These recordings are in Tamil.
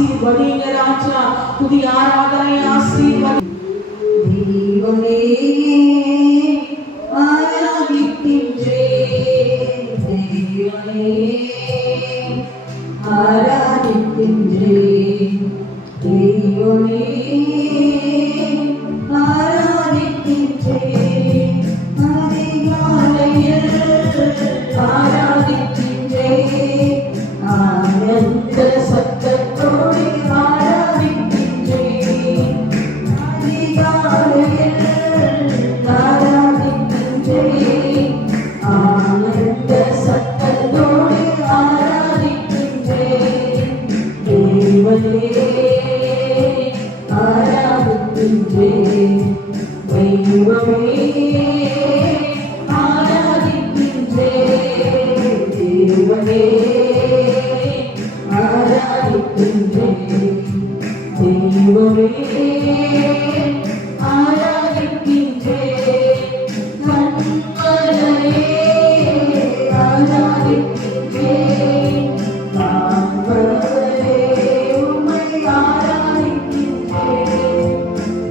ஆசீர்வதிங்க ராஜா. புதிய ஆராதனை ஆசீர்வதி. தெய்வமே ஆராதிக்கின்றேன், தெய்வமே ஆராதிக்கின்றேன், தெய்வமே ஆராதிக்கின்றேன். அதிகாலையில் ஆராதிக்கின்றேன், ஆனந்த சத்தத்தோடு ஆராதிக்கின்றேன். அதிகாலையில் ஆராதிக்கின்றேன், ஆனந்த சத்தத்தோடு ஆராதிக்கின்றேன். தேவனே ஆராதிக்கின்றேன், தெய்வமே ஆராதிக்கின்றேன், தேவனே ஆராதிக்கின்றேன், தெய்வமே ஆராதிக்கின்றேன். கண்மலையே ஆராதிக்கின்றேன், காண்பவரே உம்மை ஆராதிக்கின்றேன்.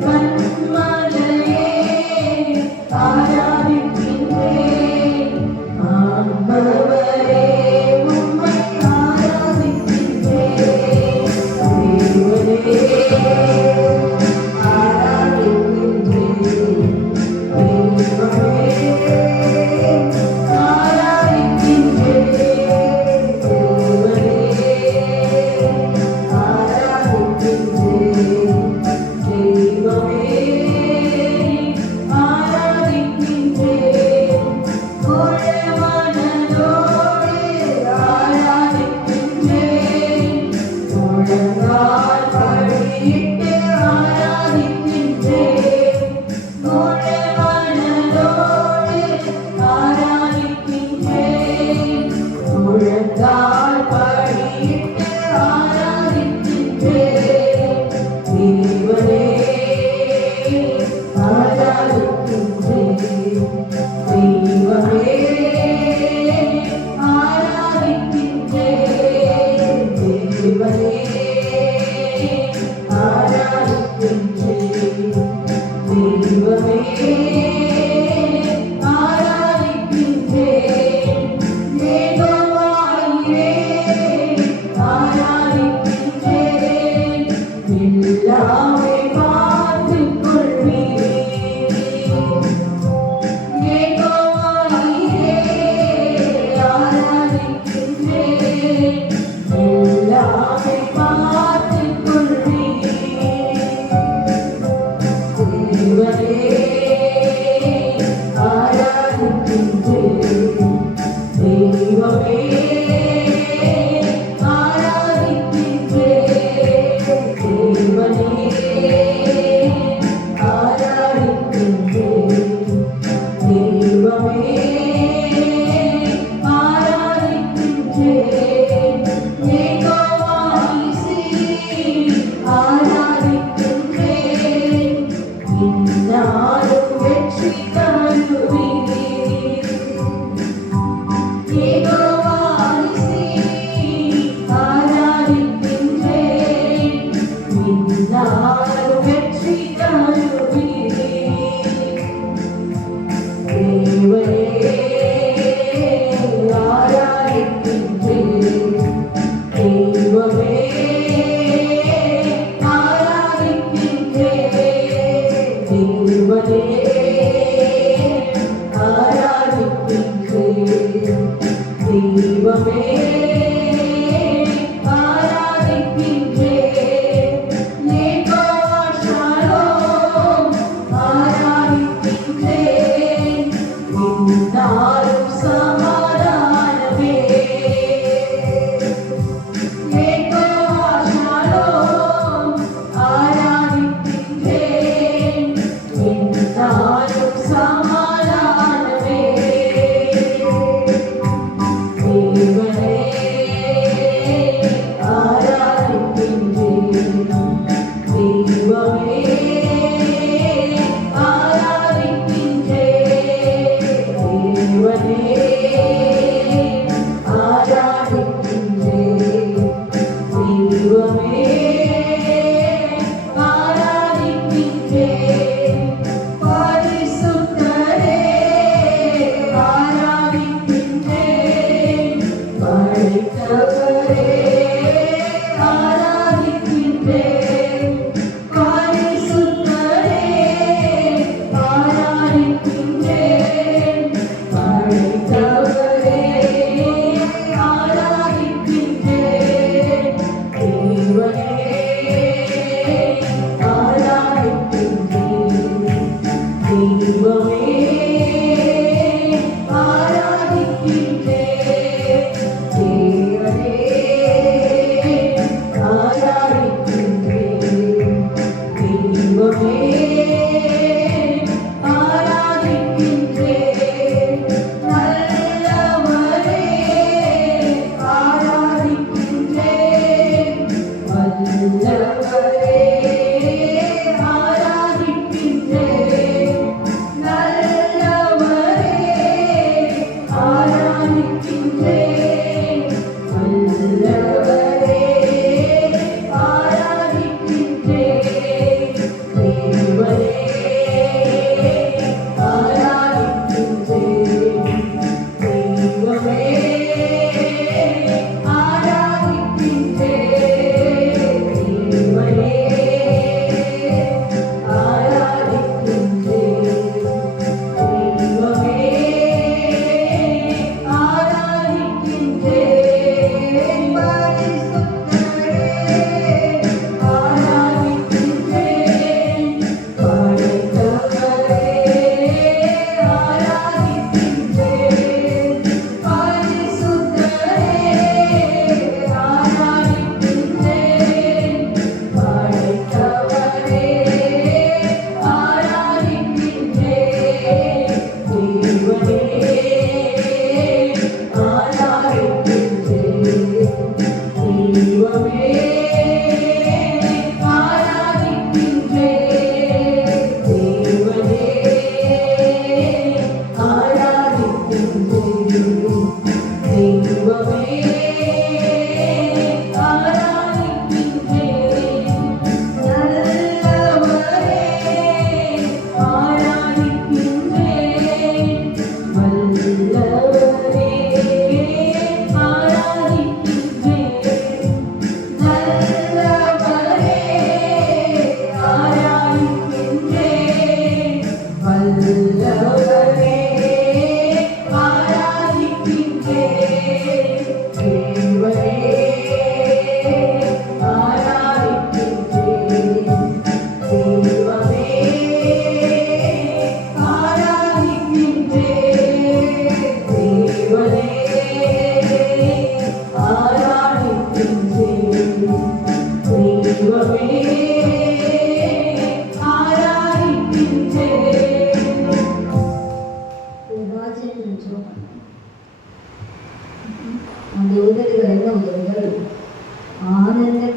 கண்மலையே ஆராதிக்கின்றேன், காண்பவரே உம்மை ஆராதிக்கின்றேன். தேவனே ஆராதிக்கின்றேன், தெய்வமே ஆராதிக்கின்றேன், தேவனே ஆராதிக்கின்றேன், தெய்வமே ஆராதிக்கின்றேன். முழு மனதோடு ஆராதிக்கின்றேன், முழங்கால் படியிட்டு ஆராதிக்கின்றேன். முழு மனதோடு ஆராதிக்கின்றேன், முழங்கால் படியிட்டு ஆராதிக்கின்றேன். தேவனே ஆராதிக்கின்றேன், தெய்வமே ஆராதிக்கின்றேன், தேவனே ஆராதிக்கின்றேன், தெய்வமே ஆராதிக்கின்றேன். தேவமாயிரே ஆராதிக்கின்றேன், எல்லாமே பார்த்துக் கொள்வீர். தேவமாயிரே ஆராதிக்கின்றேன், எல்லாமே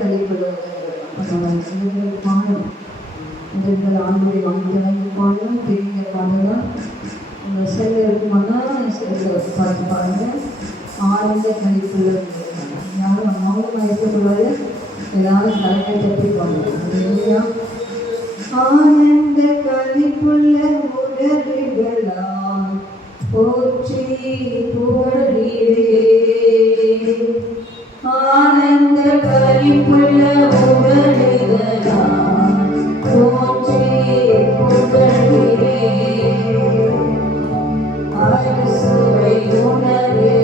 கழிவுள்ளவர்கள் அப்போ நம்ம சிறுவர் பாடணும் முதல் ஆண்டுடைய வாங்கிட்டு பாடணும் பெரிய பாடலாம் உங்கள் செல்ல இருக்குமானா செல்லில் பார்த்து பாருங்க ஆழ்ந்த கழிப்புள்ளவர்கள் யாரும் மௌனம் இருக்கக்கூடாது ஏதாவது தலைமை தட்டி பாடணும் இல்லையா ஆனந்த கழிப்புள்ள உடல்களால் போற்றி புகழீரே ஆனந்த கழிப்புள்ள உடல்களால் போற்றி புகழீரே அறுசுவை உணவே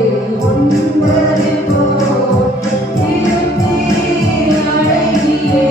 உண்பது போல் திருப்தி அடைகிறே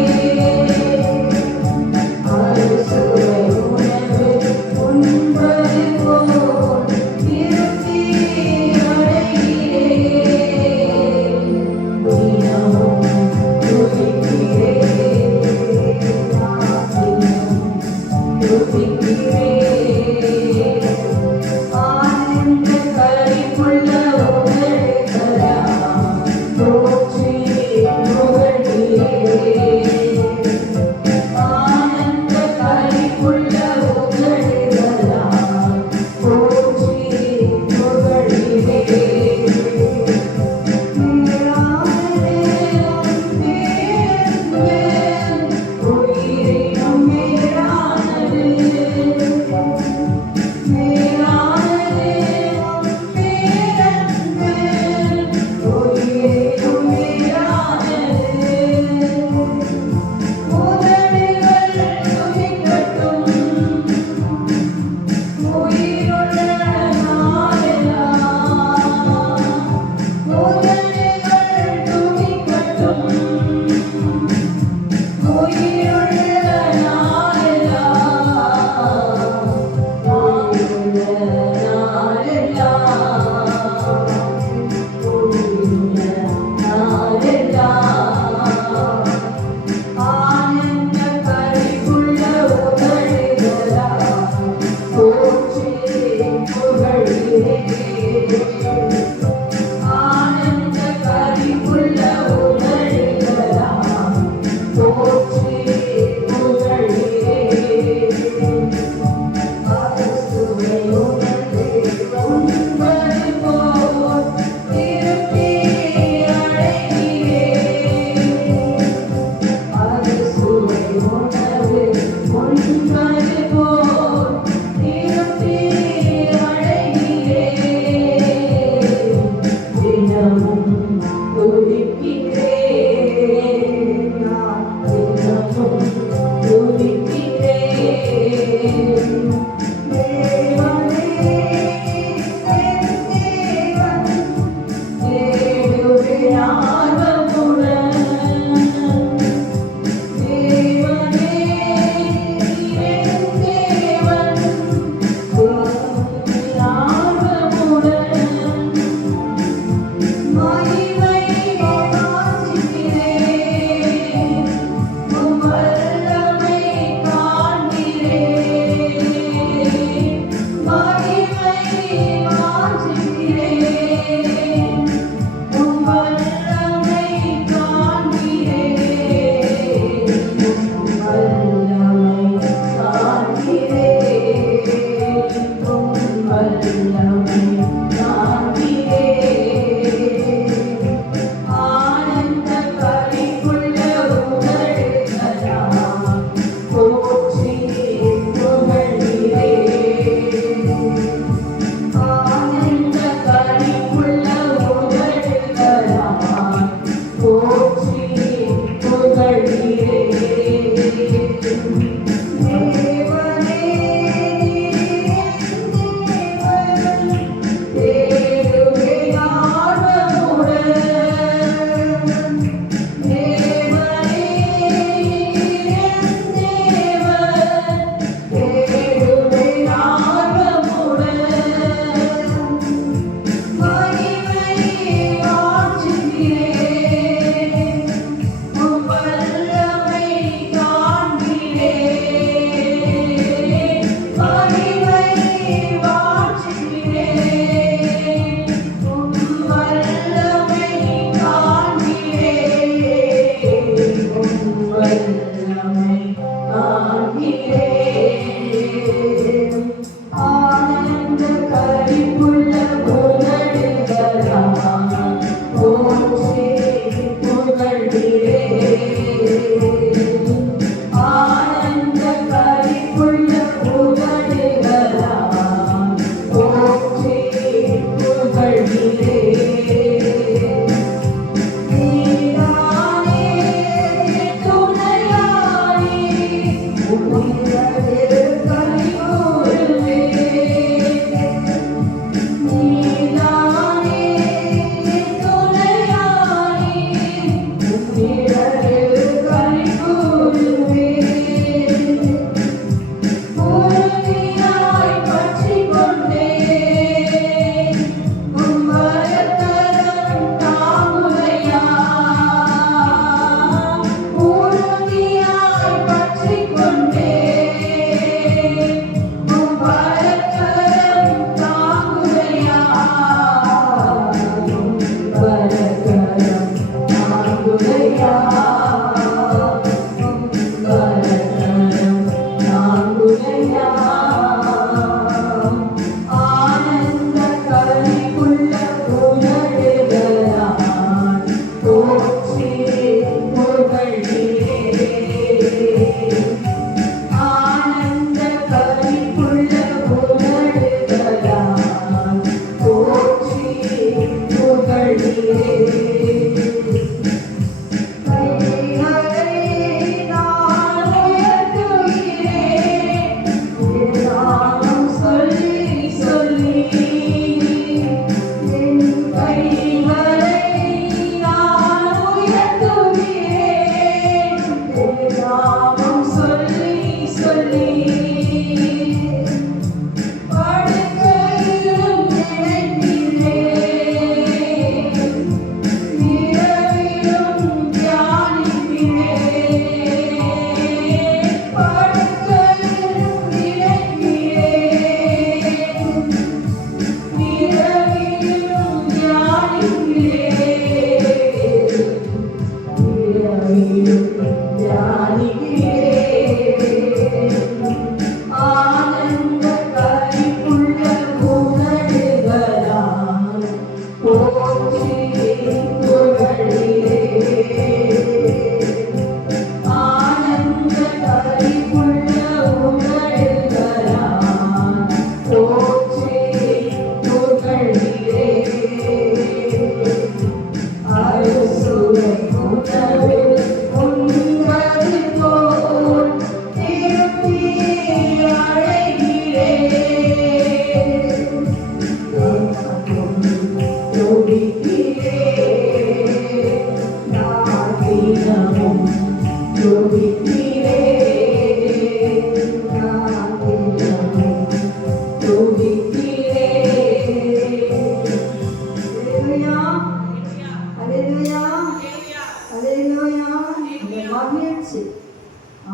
மகிழ்ச்சி.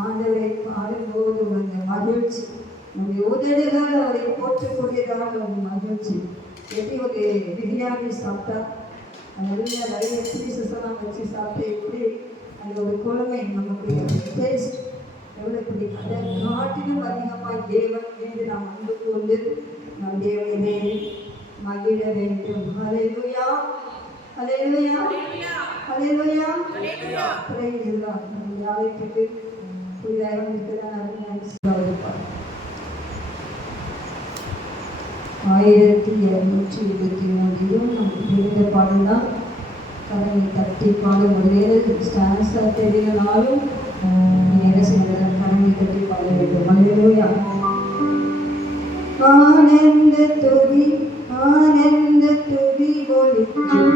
ஆண்டவரை பாடும்போது அந்த மகிழ்ச்சி, நம்முடைய உதடுகள் அவரை போற்றக்கூடியதான ஒரு மகிழ்ச்சி. எப்படி ஒரு பிரியாணி சாப்பிட்டா நல்ல நிறைய பீசஸ்லாம் வச்சு சாப்பிட்டு எப்படி அந்த ஒரு குழம்பை நமக்கு டேஸ்ட் எவ்வளோ பிடிக்கும். அதை காட்டிலும் அதிகமாக தேவன் என்று நாம் அன்பு கொண்டு நம் தேவனே மகிழ வேண்டும். Hallelujah, hallelujah, hallelujah. Praise the Lord. நம்ம யாரைக்கு புதிதாக இருக்கிறார் 1223 நம்ம இந்த பாடல் தான். கதவை தட்டி பாடும் ஒரு ஸ்டான்ஸா தெரியலனாலும் என்ன செய்யறது, கதவை தட்டி பாட வேண்டும். ஹல்லேலூயா. ஆனந்த துதி, ஆனந்த துதி ஒலிக்கும்,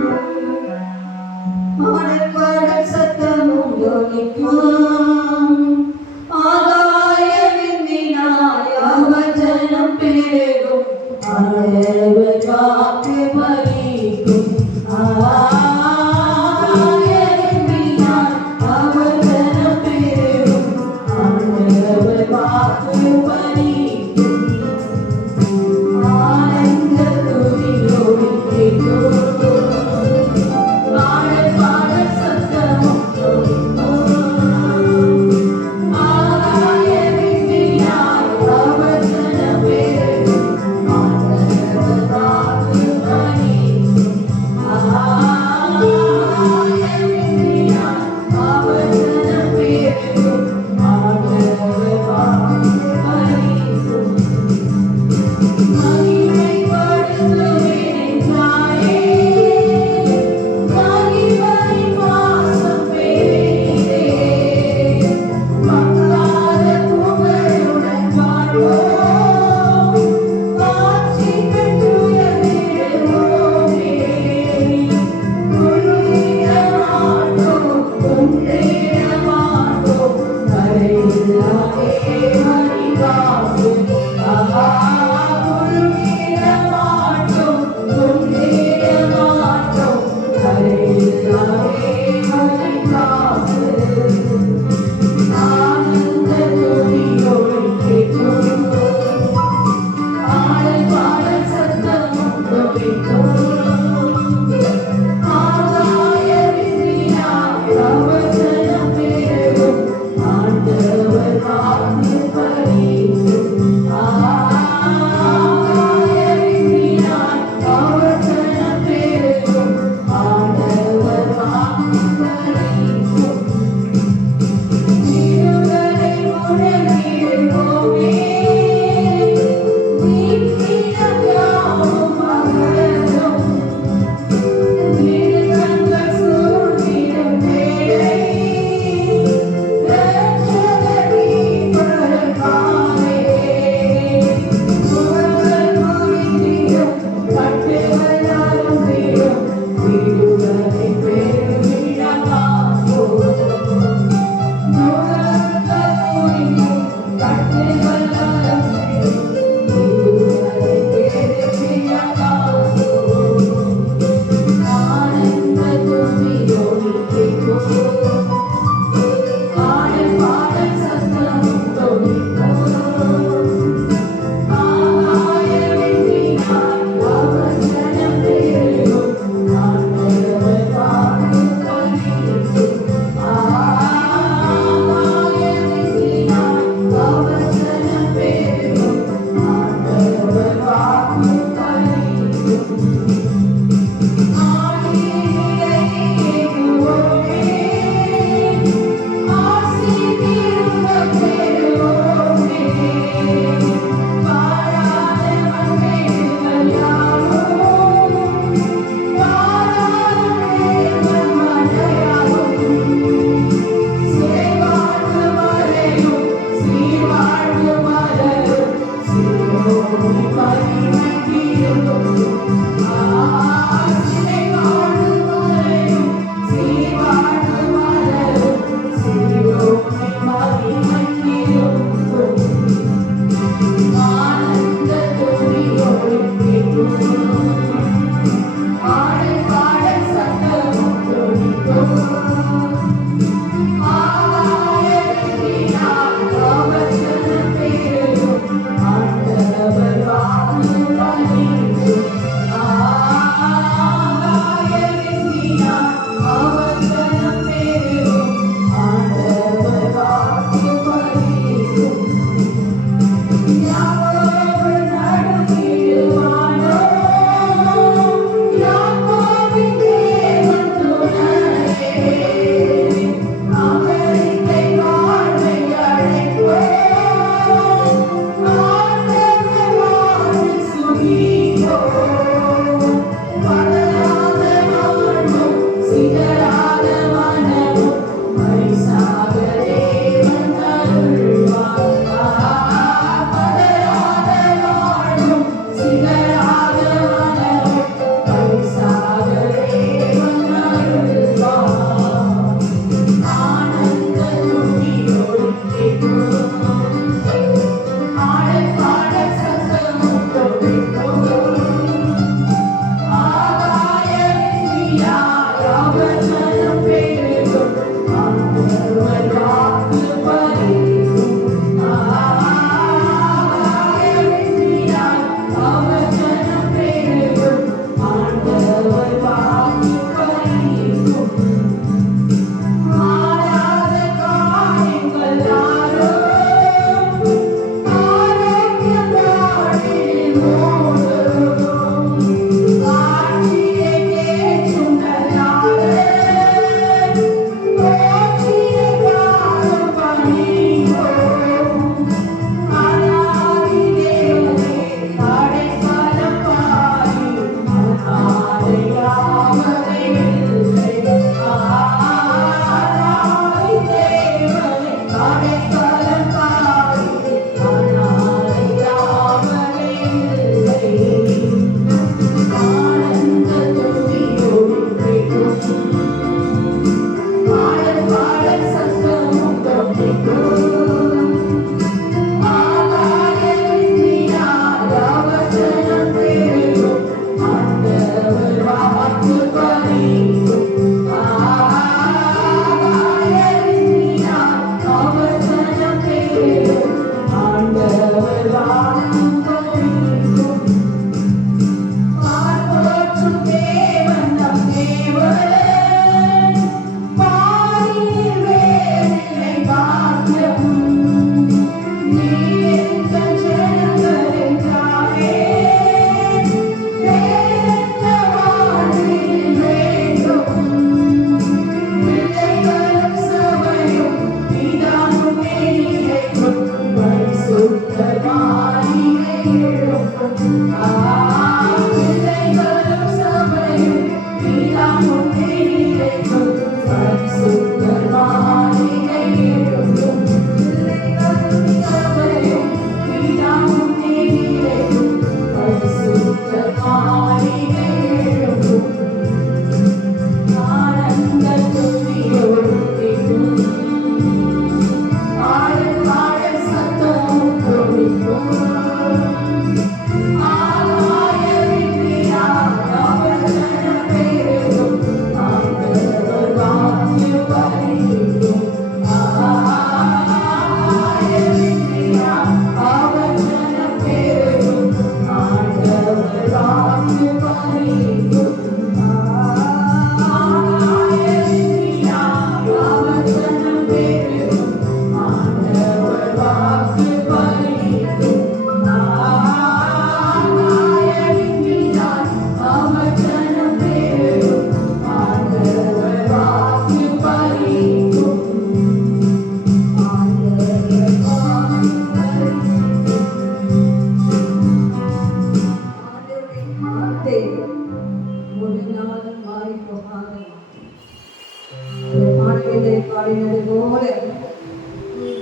பாடல் பாடல் சத்தமும் ஒலிக்கும், ஆகாய விண்ணினாய் அவஜனம் பெருகும், ஆண்டவர் வாக்கு பலிக்கும், ஆகாய விண்ணினாய் அவஜனம் பெருகும், ஆண்டவர் வாக்கு பலிக்கும், ஆனந்த துதி ஒலிக்கும், பாடல் பாடல் சத்தமும் ஒலிக்கும், ஆகாய விண்ணினாய் அவஜனம் பெருகும், ஆண்டவர் வாக்கு பலிக்கும், ஆகாய விண்ணினாய் அவஜனம் பெருகும், ஆண்டவர் வாக்கு பலிக்கும். மகிமைப்படுத்துவேன் என்றாயே, மகிமையின் வாசம் பெய்தே, மங்காத புகழுடன் வாழ்வோம், மாட்சிகள் துயரிடுவோமே, குறுகிட மாட்டோம், குன்றிட மாட்டோம், கரையில்லாதே வழிகாட்டு, ஆஹா, குறுகிட மாட்டோம், குன்றிட மாட்டோம், கரையில்லாதே வழிகாட்டு, ஆனந்த துதியோடு கேட்கும், பாடல் பாடல் சத்தமும் ஒலிக்கும், ஆகாய விண்ணினாய் அவஜனம் பெருகும்,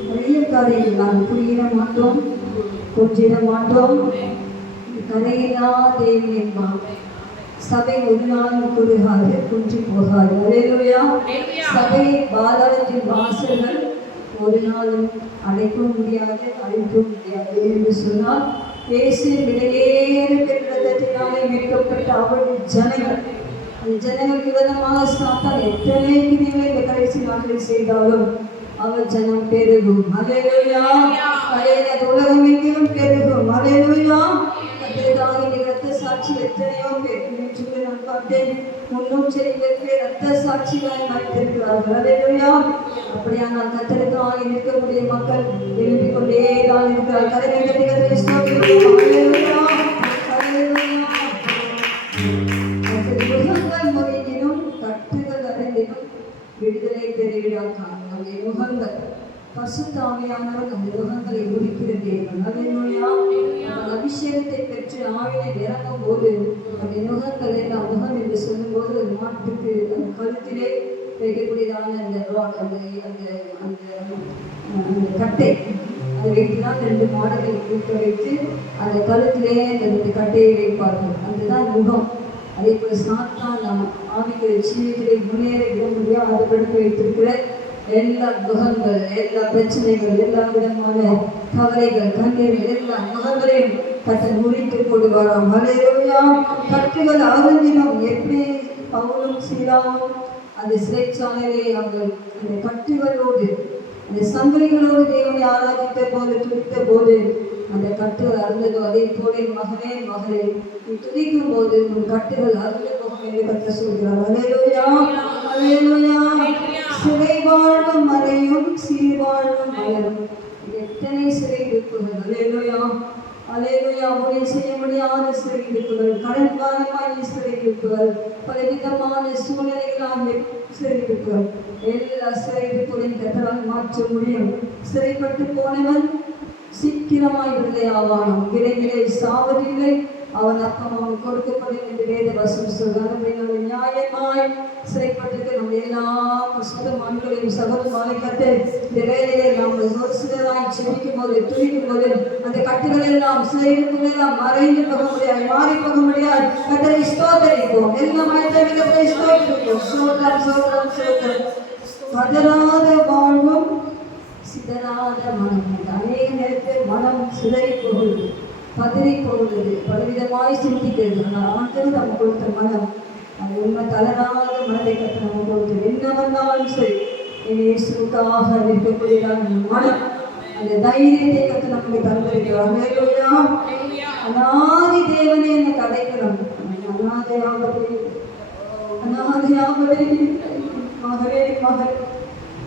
நிறைய காரியங்கள் நாங்கள் புரியிட மாட்டோம், கொஞ்சிட மாட்டோம். கரையிலா தேவன் என்பான். சபை ஒரு நாளும் குறுகாது, குன்றி போகாது. அல்லேலூயா. சபை பாதாளத்தின் வாசல்கள் ஒரு நாளும் அடைக்க முடியாது, அழிக்க முடியாது என்று சொன்னால், இயேசு விலையேற பெற்றத்தினாலே மீட்கப்பட்ட அவருடைய ஜனங்கள், அந்த ஜனங்கள் விதமாக சாத்தான் எத்தனை கிரிகளை இந்த கடைசி நாட்களில் செய்தாலும் அவர் ஜனம் பெருகும். அல்லேலூயா. அல்லேலூயா. உலகம் எங்கிலும் பெருகும். அல்லேலூயா. ரத்த சாட்சி எத்தனையோ பேர் நான் பார்த்தேன், 350 பேர் ரத்த சாட்சிகளாய் மறைத்திருக்கிறார்கள். அல்லேலூயா. அப்படியானால் கர்த்தருக்காக நிற்கக்கூடிய மக்கள் எழுப்பிக் கொண்டே தான் இருக்கிறார். கரங்களை தட்டி கர்த்தரை ஸ்தோத்திரிப்போம். அல்லேலூயா. அல்லேலூயா. முகங்கள் முறையினும் கட்டுகள் அறிந்தினும் விடுதலை பெறுகிறார்கள். அந்த முகங்கள் பரிசுத்த ஆவியானவர் அந்த முகங்களை முடிக்கிற தேவன். அல்லேலூயா. அபிஷேகத்தை பெற்று ஆவியை இறங்கும் போது அந்த முகங்கள் எல்லாம், முகம் என்று சொல்லும் போது மாட்டுக்கு கழுத்திலே வைக்கக்கூடியதான அந்த கட்டை அதை வைத்துதான் 2 மாடுகளை கூட்ட வைத்து அந்த கழுத்திலே அந்த கட்டையை வைப்பார்கள். அதுதான் முகம். அதே போல சாத்தான் நாம் ஆவிகளை சீனிகளை முன்னேற விட முடியாது படுத்தி வைத்திருக்கிற எல்லா முகங்கள், எல்லா பிரச்சனைகள், எல்லா விதமான கவலைகள், கண்ணீர்கள், எல்லா முகங்களையும் கர்த்தர் முறித்து போடுவாராம். அல்லேலூயா. கட்டுகள் ஆரம்பினம் எப்படி பவுலும் சீலாவும் அந்த சிறைச்சாலையிலே அவர்கள் அந்த கட்டுகளோடு அந்த சங்கலிகளோடு தேவனை ஆராதித்த போது, துடித்த போது அந்த கட்டுகள் அருந்ததோ, அதே போல மகனே மகளே நீ துதிக்கும் போது உன் கட்டுகள் அருந்து போகும் என்று கர்த்தர் சொல்கிறார். அல்லேலூயா. அல்லேலூயா. சிறை வாழ்வும் மறையும், சீர் வாழ்வும் மலரும். எத்தனை சிறை இருப்புகள். அல்லேலூயா. அல்லேலூயா. ஊழியம் செய்ய முடியாத சிறை இருப்புகள், கடன் காரணமான சிறை இருப்புகள், பலவிதமான சூழ்நிலைகளால் சிறை இருப்புகள், எல்லா சிறை இருப்புகளையும் கர்த்தரால் மாற்ற முடியும். சிறைப்பட்டு போனவன் சீக்கிரமாய் விடுதலை ஆவான். விரைவிலே சாவதில்லை, அவன் அப்பம் அவன் கொடுக்கப்படும் என்று வேத வசனம் சொல்கிறார். நியாயமாய் சிறைப்பட்டிருக்க நம்ம எல்லா சுத்தமான்களையும் சகோதரமாய் கர்த்தர் இந்த வேலையை நாம் ஒரு சிலராய் செபிக்கும் போது, துணிக்கும் போது அந்த கட்டுகள் எல்லாம் சிறைகளுக்குள்ளெல்லாம் மறைந்து போக முடியாது, மாறி போக முடியாது. கர்த்தரை ஸ்தோத்திரிப்போம். எல்லாம் கர்த்தரை ஸ்தோத்திரிப்போம். சோதரம் சோதரம் சோதரம். பதறாத வாழ்வும் சிதறாத மனம். அநேக நேரத்தில் மனம் சிதறி போகிறது, பதறி போகிறது, பலவிதமாய் சிந்திக்கிறது. ஆனால் ஆண்டவர் நம்ம கொடுத்த மனம் அது உண்மை தளராத மனதை கற்று நம்ம கொடுத்தது. என்ன வந்தாலும் சரி என் இயேசுவுக்காக நிற்கக்கூடியதான மனம், அந்த தைரியத்தை கற்று நமக்கு தந்திருக்கிறார். அல்லேலூயா. அநாதி தேவனே என்னை கதைக்கிறோம். அநாதையாவதே மகளே மகள்.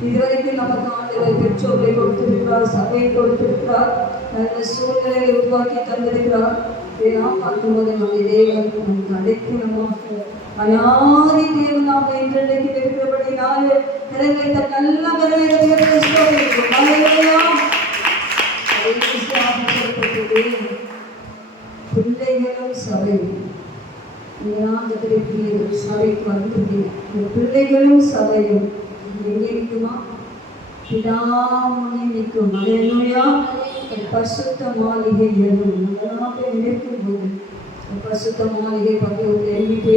இதுவரைக்கும் நமக்கு ஆண்டவர் பெற்றோர்களை கொடுத்திருக்கிறார், சபையை கொடுத்திருக்கிறார், நல்ல சூழ்நிலையை உருவாக்கி தந்திருக்கிறார். இதெல்லாம் பார்க்கும்போது நம்முடைய தேவன் நமக்கு அடைக்கலமாக அநாதி தேவனாக இன்றைக்கு இருக்கிறபடினாலே கரங்களை தன் நல்ல கரங்களை பிள்ளைகளும் சபையும் சபைக்கு வந்துள்ளீங்க. பிள்ளைகளும் சபையும் எங்கே நிற்குமா? பிதாமுனி நிற்கும். அல்லேலூயா. பரிசுத்த மாளிகை எழும். நிற்கும் போது பரிசுத்த மாளிகை பக்கத்தில் எண்ணிட்டே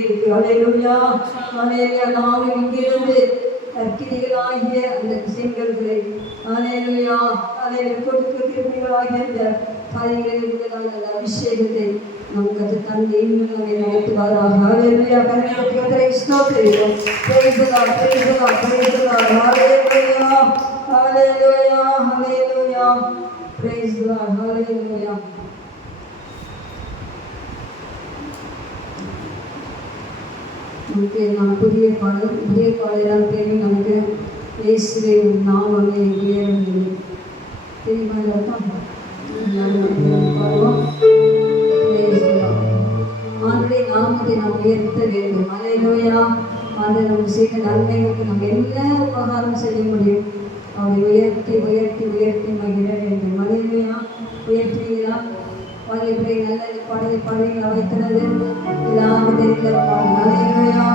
இருக்கு. அல்லேலூயா. அல்லேலூயா. நாம் இங்கிருந்து கற்கிரிகளாகிய அந்த செங்கல்களை அல்லேலூயா அல்லேலூயா கொடுக்க கிருமிகளாகிய அந்த காரியங்களில் அந்த அபிஷேகத்தை நமக்கு தந்தை இன்னும் நம்மை நடத்துவாராக. அல்லேலூயா. கர்த்தரை ஸ்தோத்திரிப்போம். praise the Lord, praise the Lord, praise the Lord. Hallelujah. Hallelujah. Hallelujah. Praise the Lord. Hallelujah. நமக்கு நாம் புதிய பாடலாம் தெரியும். நமக்கு இயேசுவை நாமமே உயர்ந்தது தெரியுமா? பாடுவோம். ஆண்டுடைய நாமத்தை நாம் உயர்த்த வேண்டும். அல்லேலூயா. ஆண்டவர் நமக்கு செய்த நன்மைகளுக்கு நம்ம என்ன உபகாரம் செய்ய முடியும்? அவரை உயர்த்தி உயர்த்தி உயர்த்தி மகிழ வேண்டும். அல்லேலூயா. உயர்த்துவீங்களா? பாடலை நல்ல பாடலை பாடல்களை வைத்தனது எல்லாரும் தெரிந்த பாடல். அல்லேலூயா.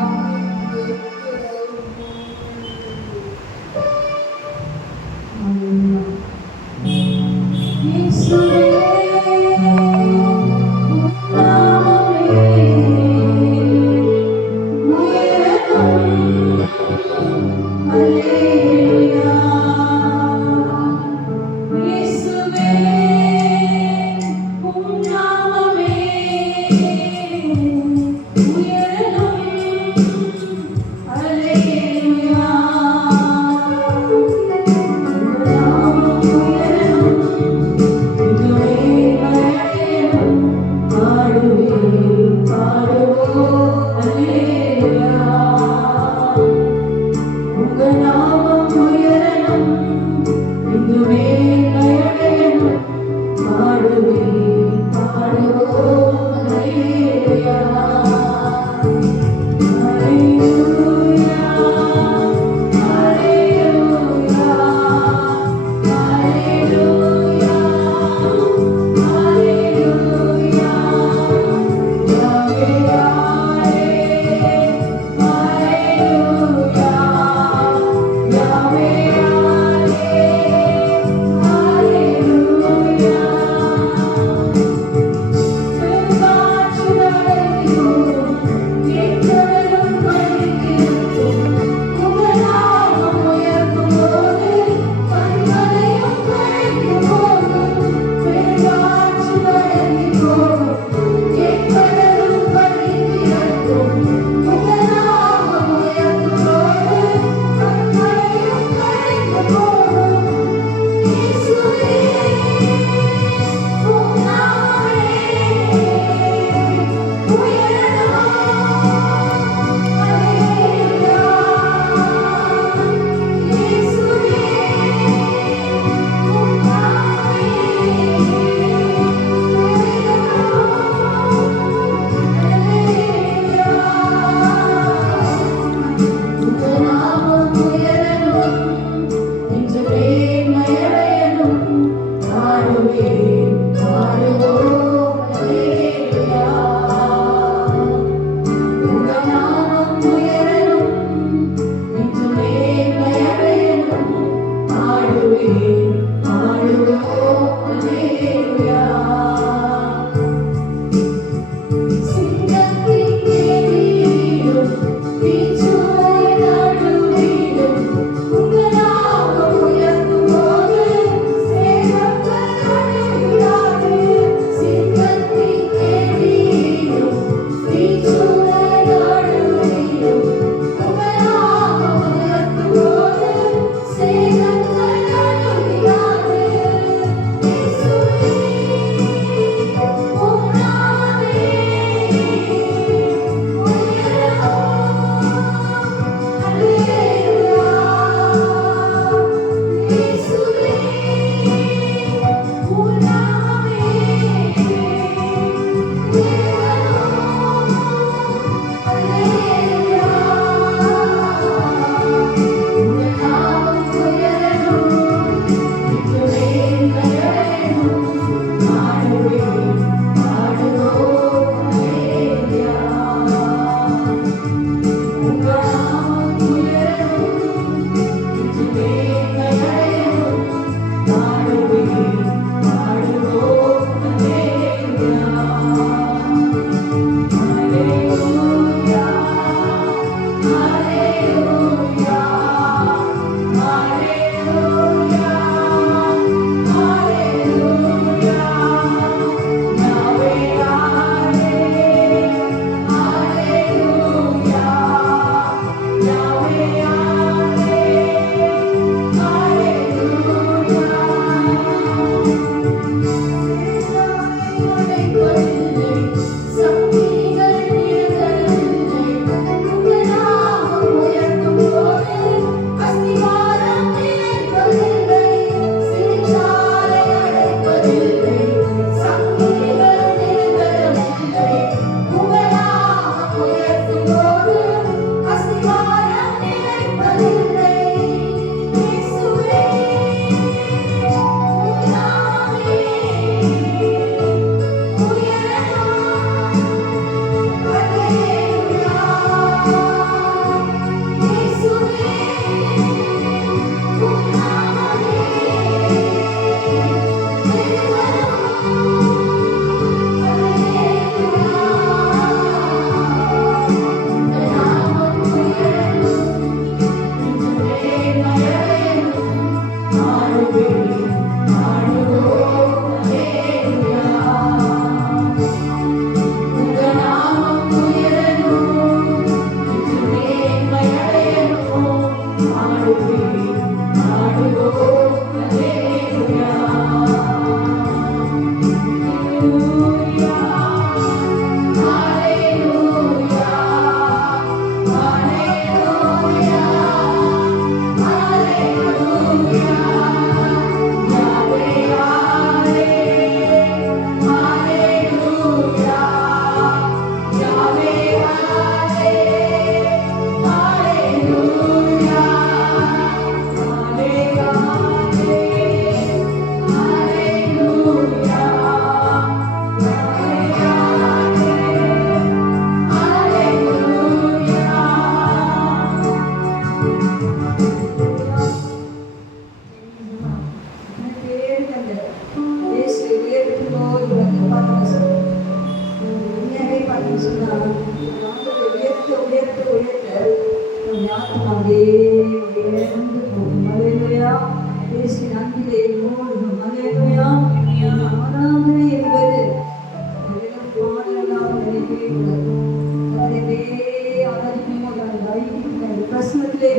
பிரசனத்திலே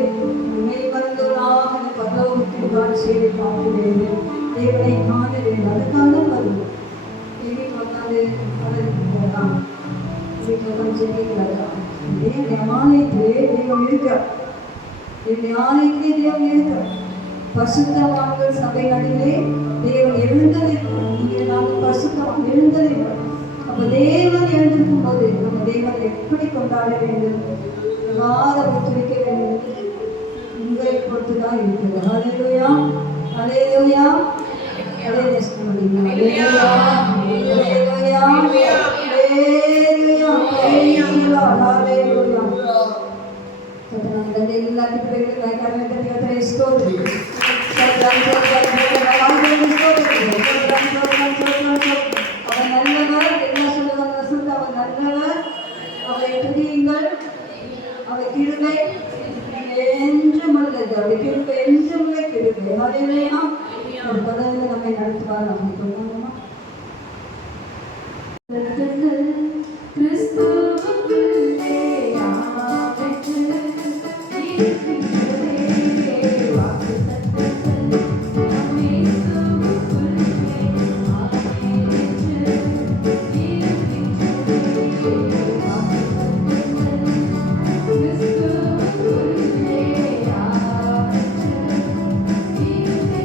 மெய்மறந்தவராக பரலோகத்தின் காட்சியை பார்க்கிறேன். தேவனை காணுறேன். அதுக்காக வருவோம். வீட்டுக்கு வந்தாலே வரலாம். வீட்டில் கொஞ்சம் கேட்கலாம். என் ஆலயத்திலே தெய்வம் இருக்கிறார். என் ஆலயத்திலே தெய்வம் இருக்கிறார். பரிசுத்தவான்கள் சபைகளிலே தேவன் எழுந்ததில்லை. நீங்கள் நாங்கள் பரிசுத்தவான் எழுந்ததில்லை. அப்போ தேவன் எழுந்திருக்கும் போது நம்ம தேவனை எப்படி கொண்டாட வேண்டும், ஒத்துழைக்க வேண்டும், உங்களை பொறுத்துதான் இருக்குது. ஹல்லேலூயா, ஹல்லேலூயா, ஹல்லேலூயா, ஹல்லேலூயா, ஹல்லேலூயா. எல்லா அவருடைய கிருபை என்றுமே கிருபை. ஹல்லேலூயா. அந்த பதவியில் நம்மை நடத்துவார். நம்ம சொன்னோமா கிறிஸ்துவுக்குள்ளே ஆமென்று இருக்கின்றதே வாக்குத்தத்தங்கள். நம் இயேசுவுக்குள்ளே ஆமென்று இருக்கின்றதே வாக்குத்தத்தங்கள். கிறிஸ்துவுக்குள்ளே ஆமென்று இருக்கின்றதே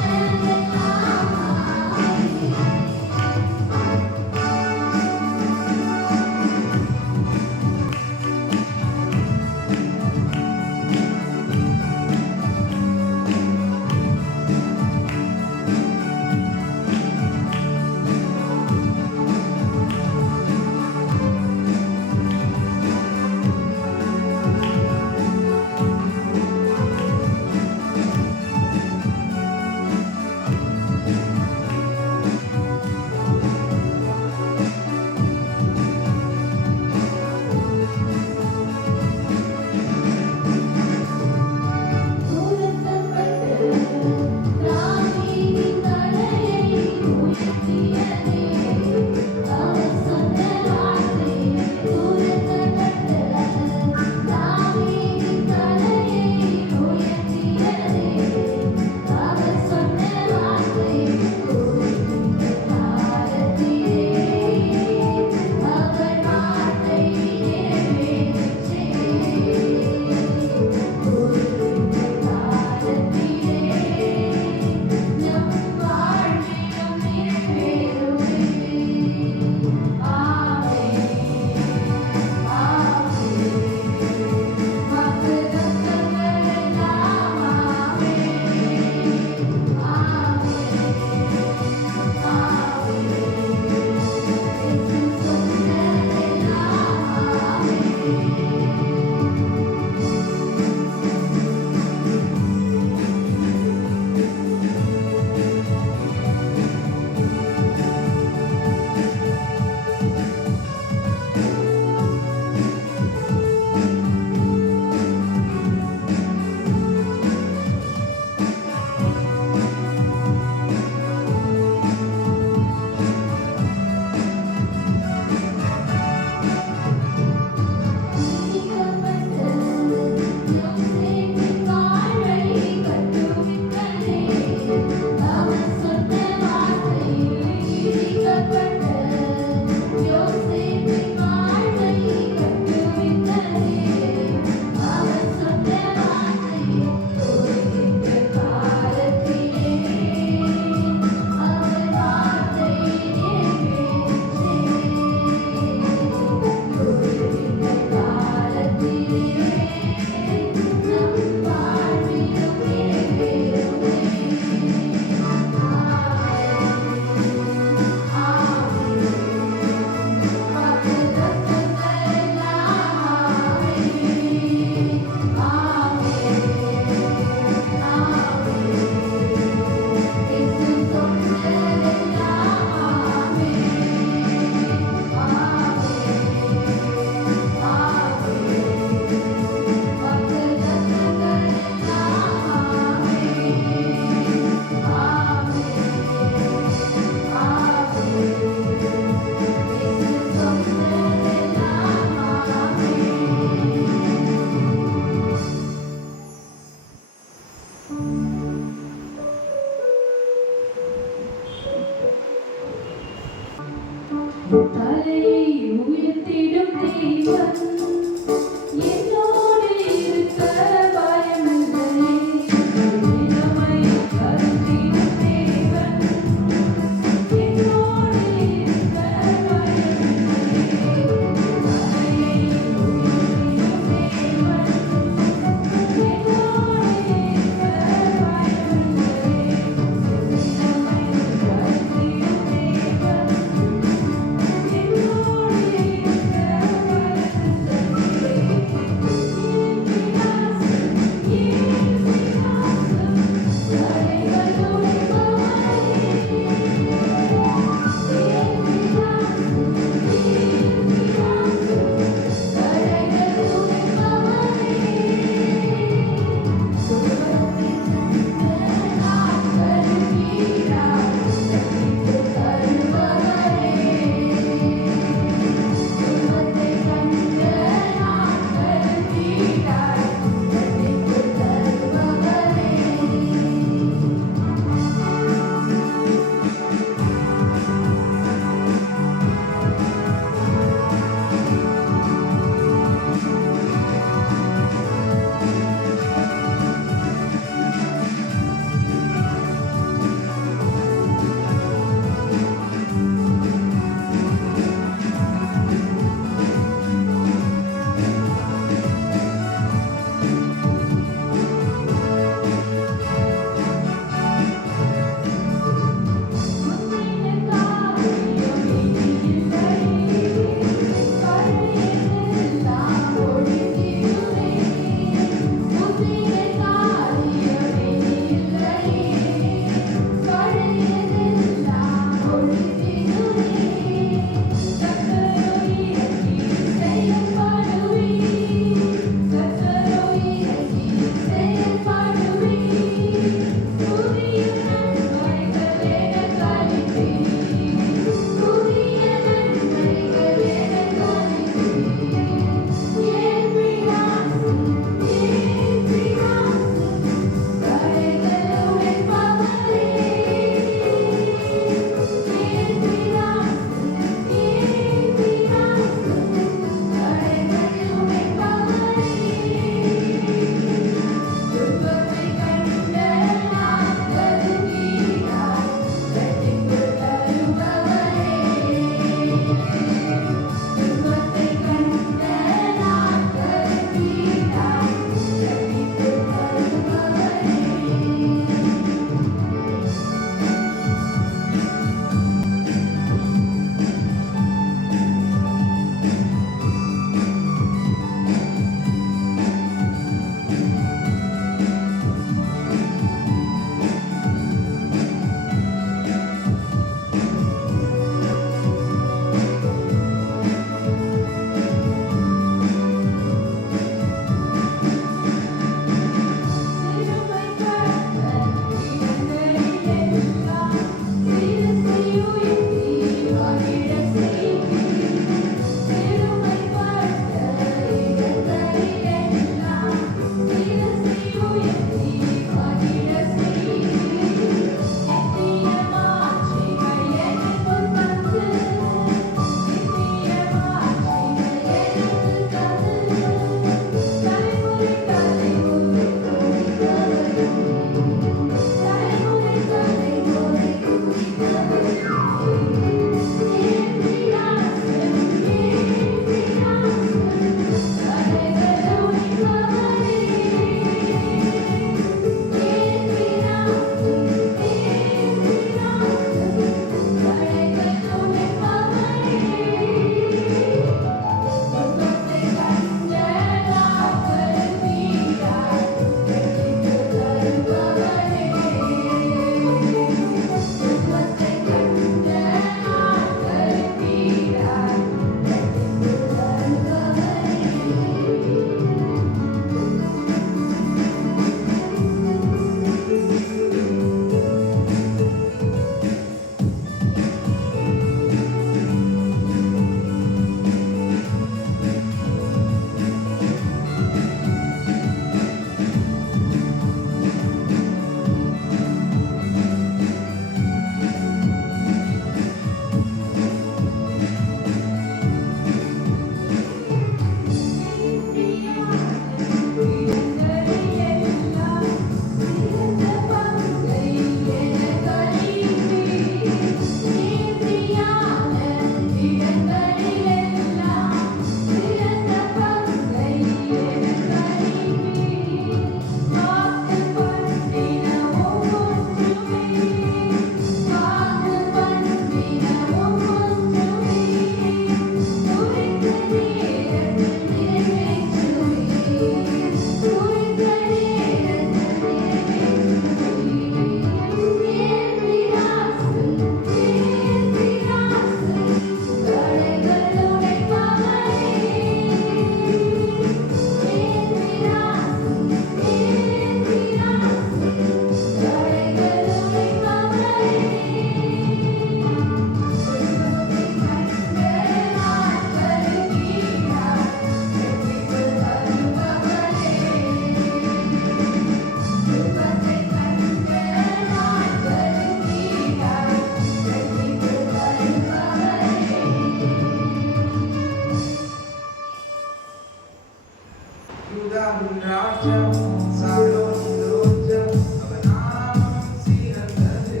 யூதாவின் ராஜ்யம் சாலோமின் ரோஜம் அவர் நாமம் சிறந்தது.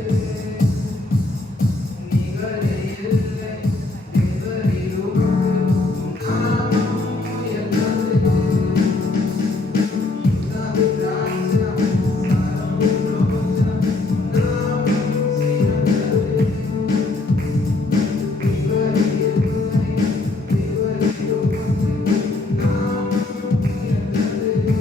நிகரே இல்லை தேவரில் உமக்கு உம் நாமம் உயர்ந்தது. யூதாவின் ராஜ்யம் சாலோமின் ரோஜம் உம் நாமம் சிறந்தது. நிகரே இல்லை தேவரில் உமக்கு உம் நாமம் உயர்ந்தது.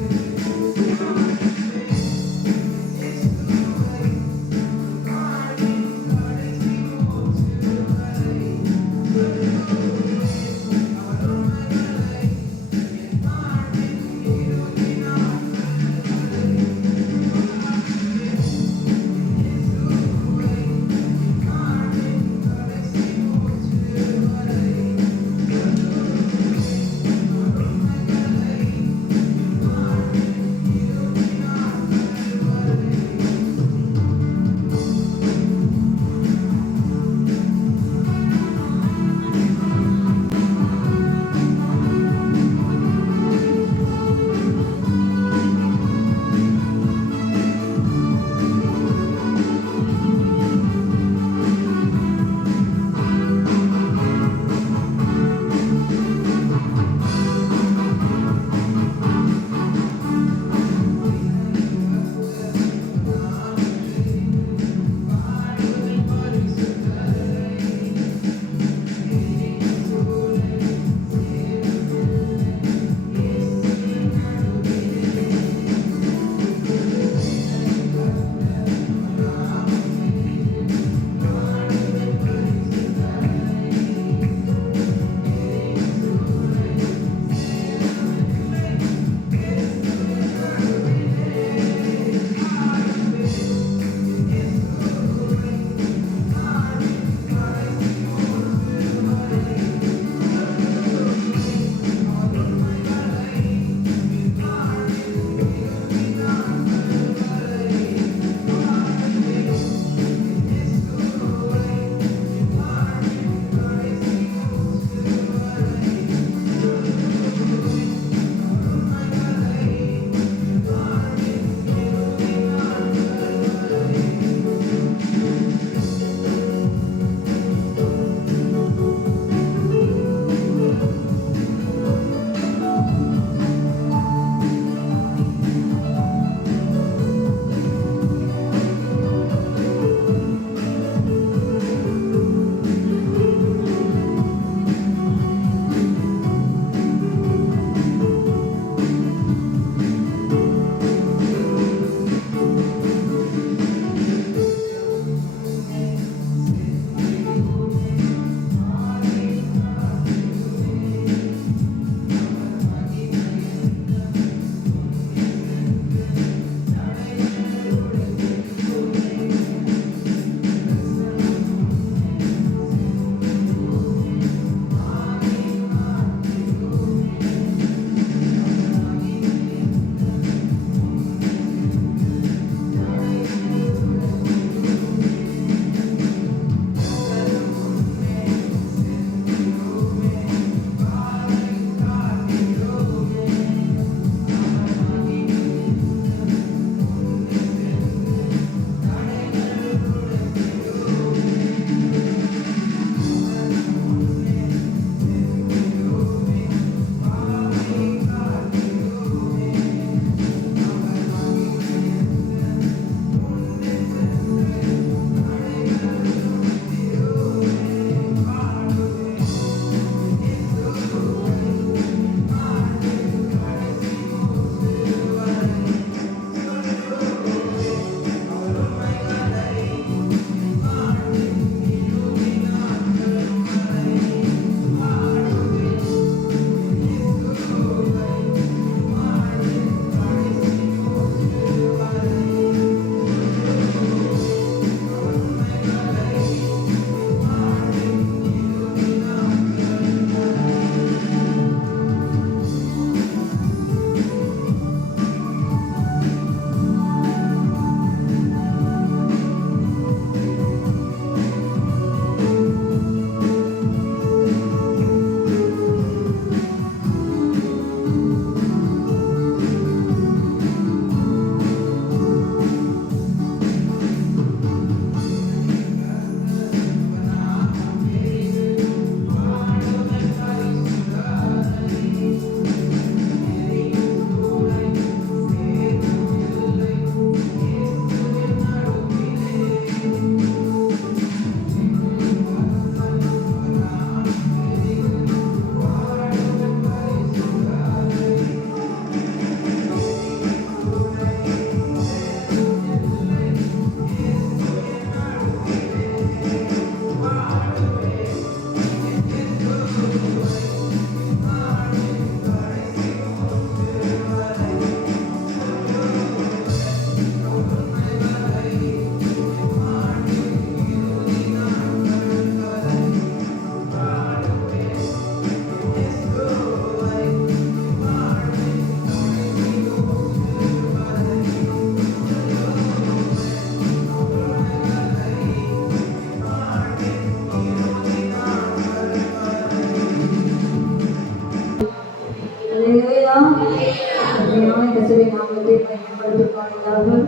அல்லேலூயா. அருமையான கர்த்தருடைய நாமத்தை பயன்படுத்தினார்கள்.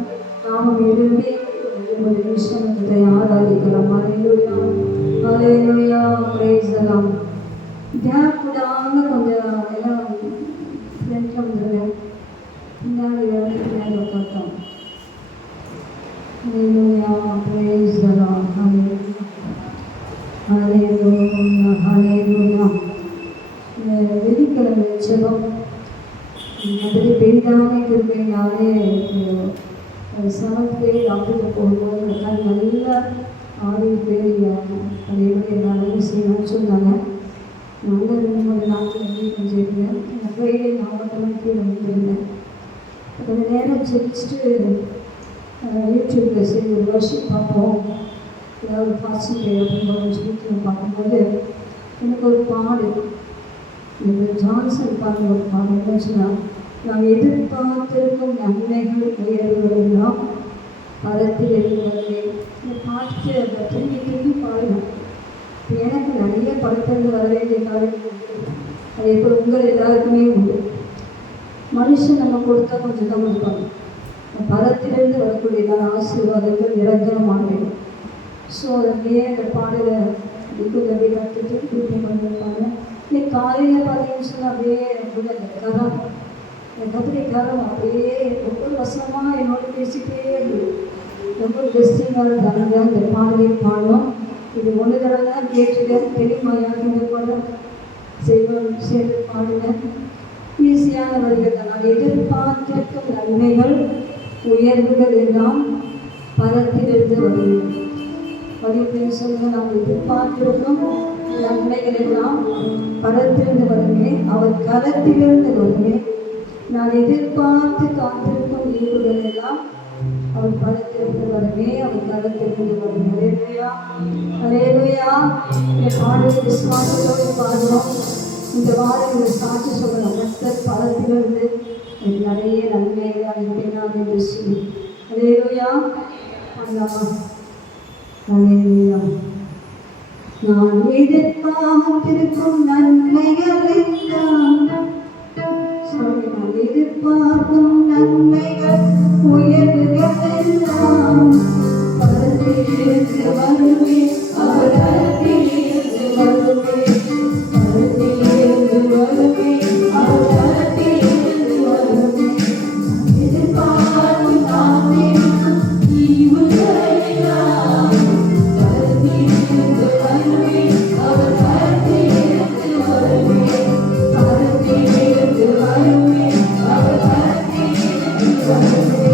நாமும் எழும்பி ஒரு நிமிஷம் கர்த்தரை ஆராதிக்கலாம். அல்லேலூயா, அல்லேலூயா, praise the Lord. கேப் விடாம கொஞ்சம் எல்லாம் ஃப்ரெண்ட்ல வந்துடுங்க. பின்னாடி பின்னாடி உட்காந்தோம். அல்லேலூயா, praise the Lord. அல்லேலூயா, அல்லேலூயா. வெள்ளிக்கிழமை ஜெபம் அப்படி பெரிதான கிருபையினாலே சமத்து டாக்டருக்கு போகும்போது நல்லா ஆடி பேர் அது எப்படி எல்லாரும் செய்யணும்னு சொன்னாங்க. நாங்கள் 2-3 நாட்கள் எப்படி கொஞ்சம் இருந்தேன். ஃப்ரைடே 4 மணிக்கு வந்துருந்தேன். கொஞ்சம் நேரம் செடிச்சுட்டு யூடியூப்பில் சரி ஒரு வருஷம் பார்ப்போம், ஏதாவது ஃபாஸ்டிங் டே அப்படின்னு சொல்லிட்டு பார்க்கும்போது எனக்கு ஒரு பாடு, இந்த ஜான்சன் பாருங்க ஒரு பாடம் என்னச்சுன்னா, நாம் எதிர்பார்த்திருக்கும் நன்மைகள் உயர்வுகள் எல்லாம் பரத்தில் இருக்கிறது. இந்த பாட்டு அந்த திரும்பி திரும்பி பாடுவேன். எனக்கு நிறைய படத்திலிருந்து வர வேண்டிய காரணம் இருக்குது. அது எப்படி உங்கள் எல்லாருக்குமே உண்டு. மனுஷன் நம்ம கொடுத்தா கொஞ்சம் தான் கொடுப்பாங்க. பரத்திலிருந்து வரக்கூடிய ஆசீர்வாதங்கள் நிரந்தரமானது. ஸோ அப்படியே அந்த பாடலை கொஞ்சம் அப்படியே கற்றுட்டு திருப்பி பண்ணியிருப்பாங்க. இன்னைக்கு காலையில் பார்த்தீங்கன்னு சொன்னால் அப்படியே கூட அந்த கரம், அந்த கத்திரி கரம் அப்படியே ஒவ்வொரு வசனமாக என்னோட பேசிகிட்டே இருந்தது. ரொம்ப பெஸ்டிங்காக இருந்தாங்க. அந்த பாடலை பாடணும். இது ஒன்று தடவை தான் கேட்டுட்டேன். தெரியுமாயா இந்த பாடம் சேர்ந்து பாடுவேன். ஈஸியான வழிகள் தான். நான் எதிர்பார்த்திருக்கும் நன்மைகள் உயர்வுகள் எல்லாம் பரத்திலிருந்து வருவேன். வழிபேர் சொல்ல நாம் எதிர்பார்த்திருக்கும் நன்மைகள் எல்லாம் பரத்திலிருந்து வருமே, அவர் கரத்திலிருந்து வருமே. நான் எதிர்பார்த்து காத்திருக்கும் ஈவுகள் எல்லாம் அவர் பரத்திலிருந்து வருமே, அவர் கரத்திலிருந்து வருமே. அல்லேலூயா, அல்லேலூயா. இந்த பாடலை விசுவாசத்தோடு பாடுவோம். இந்த வாரம் இந்த சாட்சி சொல்லணும். கர்த்தர் பரத்திலிருந்து எனக்கு நிறைய நன்மைகளை அளிக்கிறார் என்று சொல்லி. அல்லேலூயா, பண்ணலாமா? அல்லேலூயா. நான் எதிர்பார்த்திருக்கும் நன்மைகள் எல்லாம், நான் எதிர்பார்க்கும் நன்மைகள் உயர்வுகள் எல்லாம் பரத்திலிருந்து வருமே, அவர் கரத்திலிருந்து வருமே, பரத்திலிருந்து வருமே, அவர் கரத்திலிருந்து வருமே. எதிர்பார்க்கும் நன்மைகள் ஈவுகள் எல்லாம் பரத்திலிருந்து வருமே, அவர் கரத்திலிருந்து வருமே, பரத்திலிருந்து வருமே, அவர் கரத்திலிருந்து வருமே.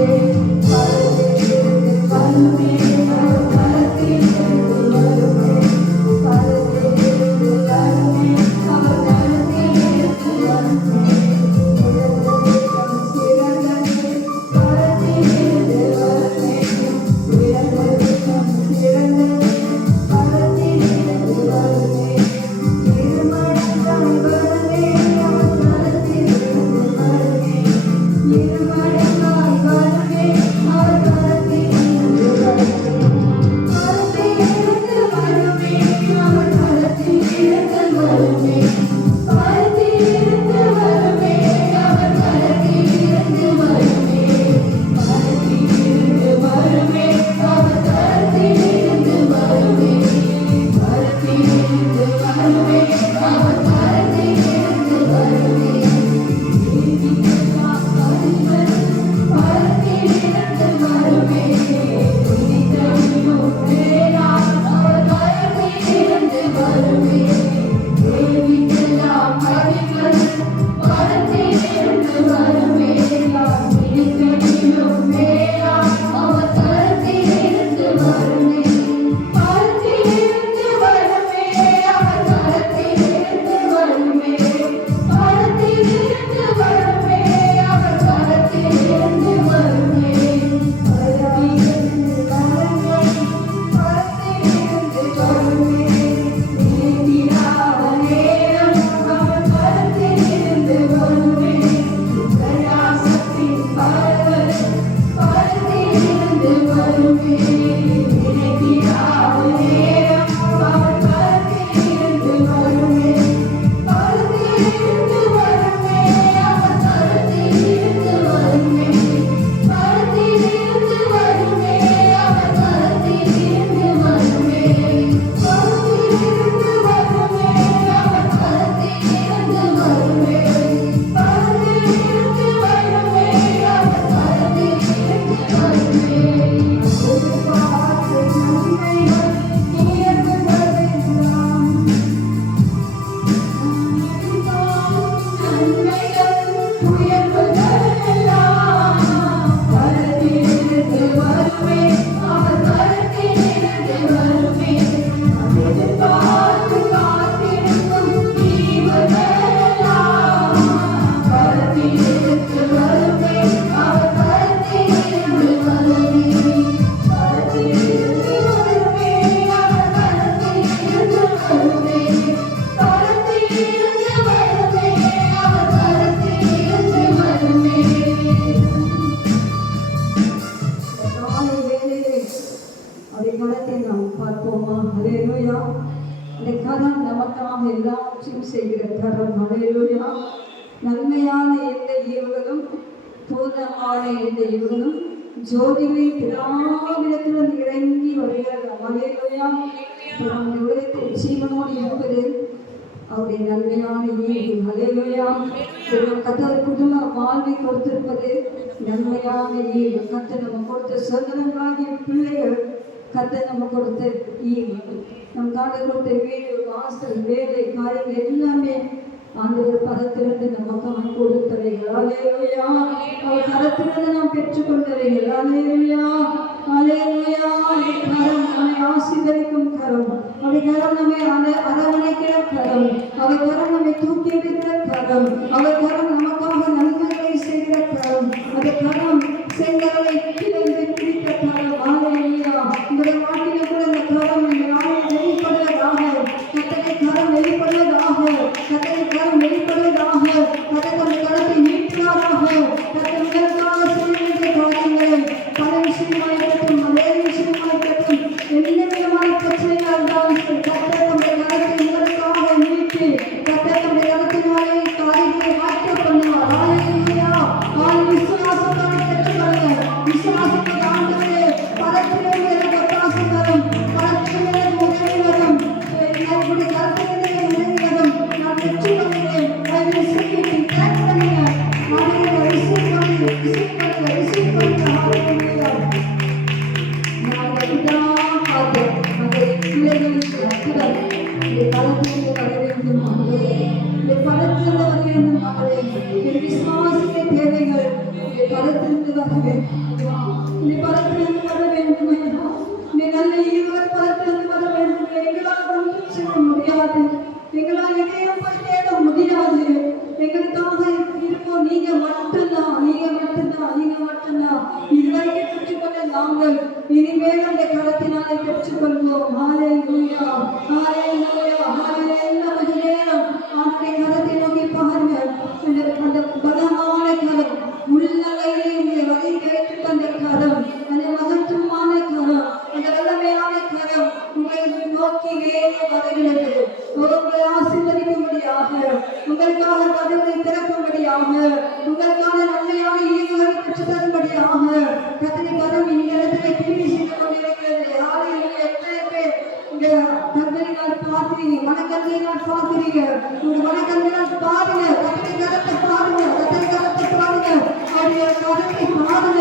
நமக்காக எல்லாவற்றையும் செய்கிற கரம். ஹல்லேலூயா. நன்மையான எந்த ஈவுகளும் பூர்ணமான எந்த ஈவுகளும் ஜோதிகளின் பிதாவிடத்திலிருந்து இறங்கி வருகிறது. ஹல்லேலூயா. இந்த உலகத்தில் ஜீவனோடு இருப்பது அவருடைய நன்மையான ஈவு. ஹல்லேலூயா. கர்த்தர் குடும்ப வாழ்வை கொடுத்திருப்பது நன்மையான ஈவு. கர்த்தர் நம்ம கொடுத்த சுதந்திரங்களாகிய பிள்ளைகள், கர்த்தர் நம்ம கொடுத்த ஈவு. நம் காலையில் கொடுத்த வீடு, வாசல், வேலை, காரியங்கள் எல்லாமே ஆண்டவர் கரத்திலிருந்து நமக்காக கொடுத்தவைகள். ஹல்லேலூயா. அவர் கரத்திலிருந்து நாம் பெற்றுக்கொண்டவைகள். ஹல்லேலூயா. ஹல்லேலூயா. கரம் நம்மை ஆசீர்வதிக்கும் கரம். அவருடைய கரம் நம்மை அரவணைக்கிற கரம். அவர் கரம் நம்மை தூக்கி எடுக்கிற கரம். அவர் கரம் நமக்காக நன்மைகளை செய்கிற கரம். அந்த கரம் செங்கலை கிளந்து பிடித்த கரம். ஹல்லேலூயா. உங்களுடைய வாழ்க்கையில கூட அந்த கரம் இந்த நாளில் வெளிப்படுவதாக. கர்த்தருடைய கரம் வெளிப்படுவதாக. கர்த்தருடைய கரம் வெளிப்படுவதாக. கர்த்தர் அந்த கரத்தை நீட்டுவாராக. கர்த்தர் உங்களுக்காக செய்ய வேண்டிய காரியங்களை பல விஷயமாக இருக்கட்டும், வேறு விஷயமாக இருக்கட்டும், என்ன விதமான பிரச்சனையாக இருந்தாலும் சரி, கர்த்தர் நம்முடைய கரத்தை உங்களுக்காக நீட்டி கர்த்தர் நம்முடைய கரத்தினாலே காரியங்களை மாற்ற பண்ணுவார். ஹல்லேலூயா. விசுவாசத்தோடு பெற்றுக்கொள்ளுங்க. விசுவாசத்தோடு ஆண்டவரே பலத்திலே எனக்கு ஒத்தாசை வரும், பலத்திலே எனக்கு உதவி வரும், என்னுடைய கருத்திலே உதவி வரும், நான் பெற்றுக்கொள்கிறேன். I will receive it. Thank பண்ணுங்க. ஹல்லேலூயா. receive பண்ணுங்க. receive பண்ணுங்க. ஹல்லேலூயா. நான் எப்படிதான் பார்த்தேன் அந்த பிள்ளைகளுக்கு அற்புதம். இந்த பலத்திலே வர வேண்டும் மகளே. இந்த பலத்திலே வர வேண்டும் மகளே. என் விசுவாசத்தின் தேவைகள் இந்த பலத்திலிருந்து வர வேண்டும். இந்த பலத்திலிருந்து வர வேண்டும் ஐயா. இந்த நல்ல ஈவுகள் பலத்திலிருந்து வர வேண்டும். எங்களால் ஒன்றும் செய்ய முடியாது. எங்களால் எதையும் போய் தேட முடியாது. எங்களுக்காக இருப்போம் நீங்க மட்டும்தான். நீங்க மட்டும்தான். நீங்க மட்டும்தான். இதுவரைக்கும் பெற்றுக்கொண்ட நாங்கள் இனிமேல் அந்த கரத்தினாலே பெற்றுக்கொள்வோம். ஹல்லேலூயா. ஹல்லேலூயா. ஹல்லேலூயா. கொஞ்ச நேரம் அவருடைய கரத்தை நோக்கி பாருங்க. அந்த பலமான கரம், உள்ளங்கையிலே உங்களை வதைத்து வைத்துக் கொண்ட கரம், அந்த மகத்துவமான கரம், அந்த வல்லமையான கரம் உங்களை நோக்கி வேறு வருகிறது. உங்களை ஆசீர்வதிக்கும்படியாக, உங்களுக்காக கதவை திறக்கும்படியாக, உங்களுக்கான நன்மையான ஈவுகளை பெற்றுத் தரும்படியாக கர்த்தருடைய கரம் இந்த இடத்துல கிரியை செய்து கொண்டிருக்கிறது. ஹல்லேலூயா. எத்தனை பேர் இந்த கண்களினால் பார்க்கிறீங்க, மனக்கண்களினால் பார்க்கிறீங்க. உங்க மனக்கண்களினால் பாருங்க, கர்த்தருடைய கரத்தை பாருங்க, கர்த்தருடைய கரத்தை பாருங்க, அவருடைய கரத்தை பாருங்க.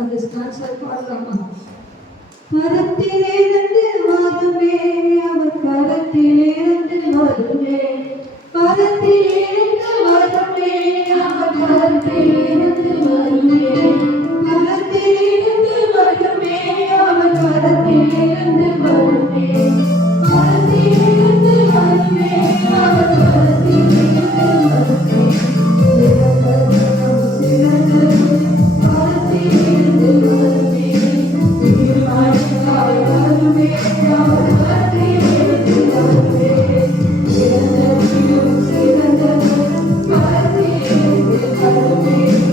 அந்த ஸ்டான்ஸர் பாடலாமா? கரத்திலிருந்து வருமே, அவர் கரத்திலிருந்து வருமே, கரத்திலிருந்து வருமே, அவர் கரத்திலிருந்து வருமே, கரத்திலிருந்து வருமே, அவர் கரத்திலிருந்து வருமே, கரத்திலிருந்து வருமே, அவர் கரத்திலிருந்து வருமே. Thank you.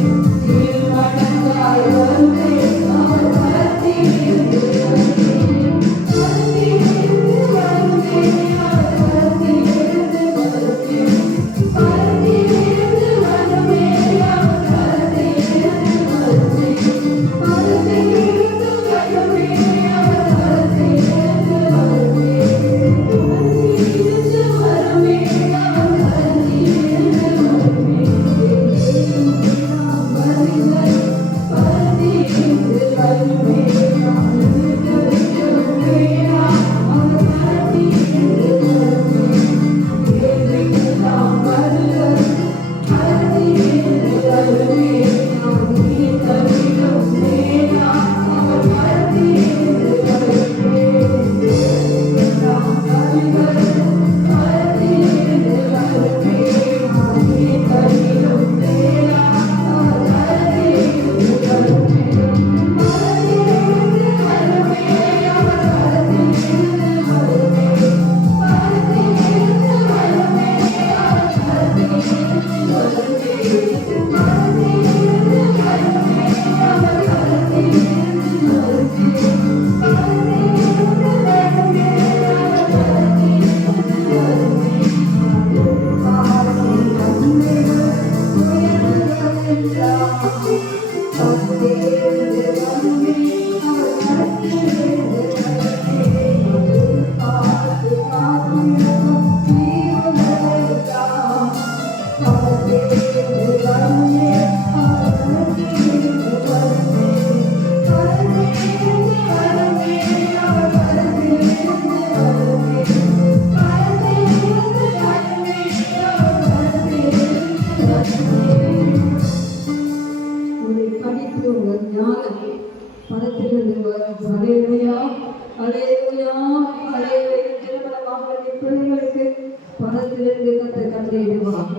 மனத்திலிருந்து கட்டளையிடுவார்.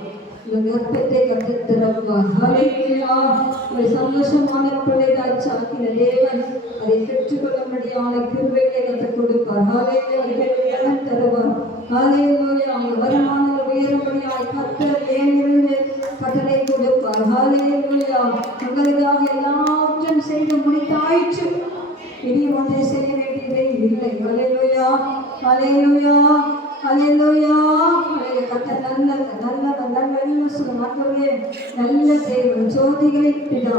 உங்கள் கற்பத்தை கற்றுத் திறப்பார். ஹல்லேலூயா. உங்களை சந்தோஷமான பிள்ளைகளாய் ஆக்கின தேவன் அதை பெற்றுக்கொள்ளும்படியான கிருபைகளை கற்றுக் கொடுப்பார். ஹல்லேலூயா. உங்களுக்கு பலன் தருவார். ஹல்லேலூயா. உங்கள் வருமானங்கள் உயரும்படியாய் கர்த்தர் மேலிருந்து கட்டளை கொடுப்பார். ஹல்லேலூயா. உங்களுக்காக எல்லாவற்றையும் செய்து முடித்தாயிற்று. இனி ஒன்றை செய்ய வேண்டியதே இல்லை. ஹல்லேலூயா. ஹல்லேலூயா. ஹல்லேலூயா. கர்த்தர் நல்ல சொல்லும் ஆண்டவரே, நல்ல தேவன், ஜோதிகளின் பிதா,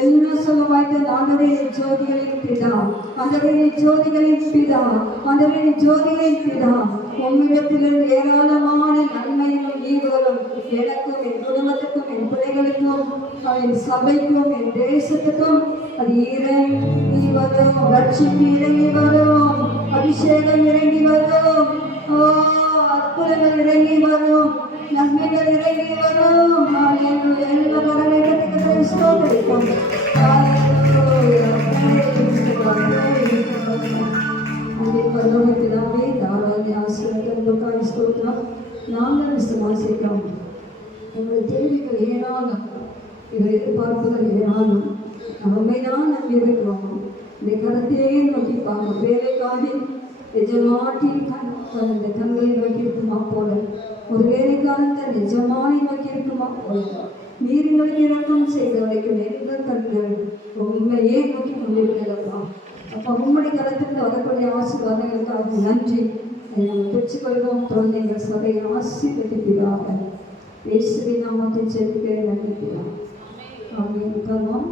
எல்லாம் சொல்ல வாய்த்த ஆண்டவரே, ஜோதிகளின் பிதா, ஆண்டவரே, ஜோதிகளின் பிதா, ஆண்டவரே, ஜோதிகளின் பிதா, உம்மிடத்திலிருந்து ஏராளமான நன்மையும் ஈவுகளும் எனக்கும் என் குடும்பத்துக்கும் என் பிள்ளைகளுக்கும் என் சபைக்கும் என் தேசத்துக்கும் அது இறங்கி வரும். ரட்சிப்பு இறங்கி வரும். அபிஷேகம் இறங்கி வரும். அற்புதங்கள் இறங்கி வரும். நன்மைகள் இறங்கி வரும். எல்லா வரவேற்கிறதுக்கு ஸ்தோத்திரிப்போம். பரலோகத்தினாலே தாராள ஆசீர்வாதங்களுக்காக ஸ்தோத்திரம். நாங்கள் விசுவாசிக்கிறோம். எங்களுடைய தேவைகள் ஏராளம், எங்கள் எதிர்பார்ப்புகள் ஏராளம். நம்மைதான் நம்பி இருக்கிறோம். இந்த கருத்தையே நோக்கி பார்க்க வேலைக்காக எஜமாட்டின் இந்த கண்களை நோக்கி இருக்குமா போல, ஒரு வேலைக்காரந்த நிஜமானை நோக்கி இருக்குமா போல, நீர்களுக்கு இறக்கம் செய்த வரைக்கும் எங்கள் கண்கள் உண்மையே நோக்கி கொண்டிருக்கிறதா. அப்போ உண்மையை கலத்திலிருந்து வரக்கூடிய ஆசீர்வாதங்களுக்காக நன்றி. பெற்றுக்கொள்வோம். தொடர்ந்து எங்கள் சபையை ஆசீர்வதிப்பீராக. இயேசுவின் நாமத்தை ஜெபிக்கிறேன். நன்றி. ஆமென்.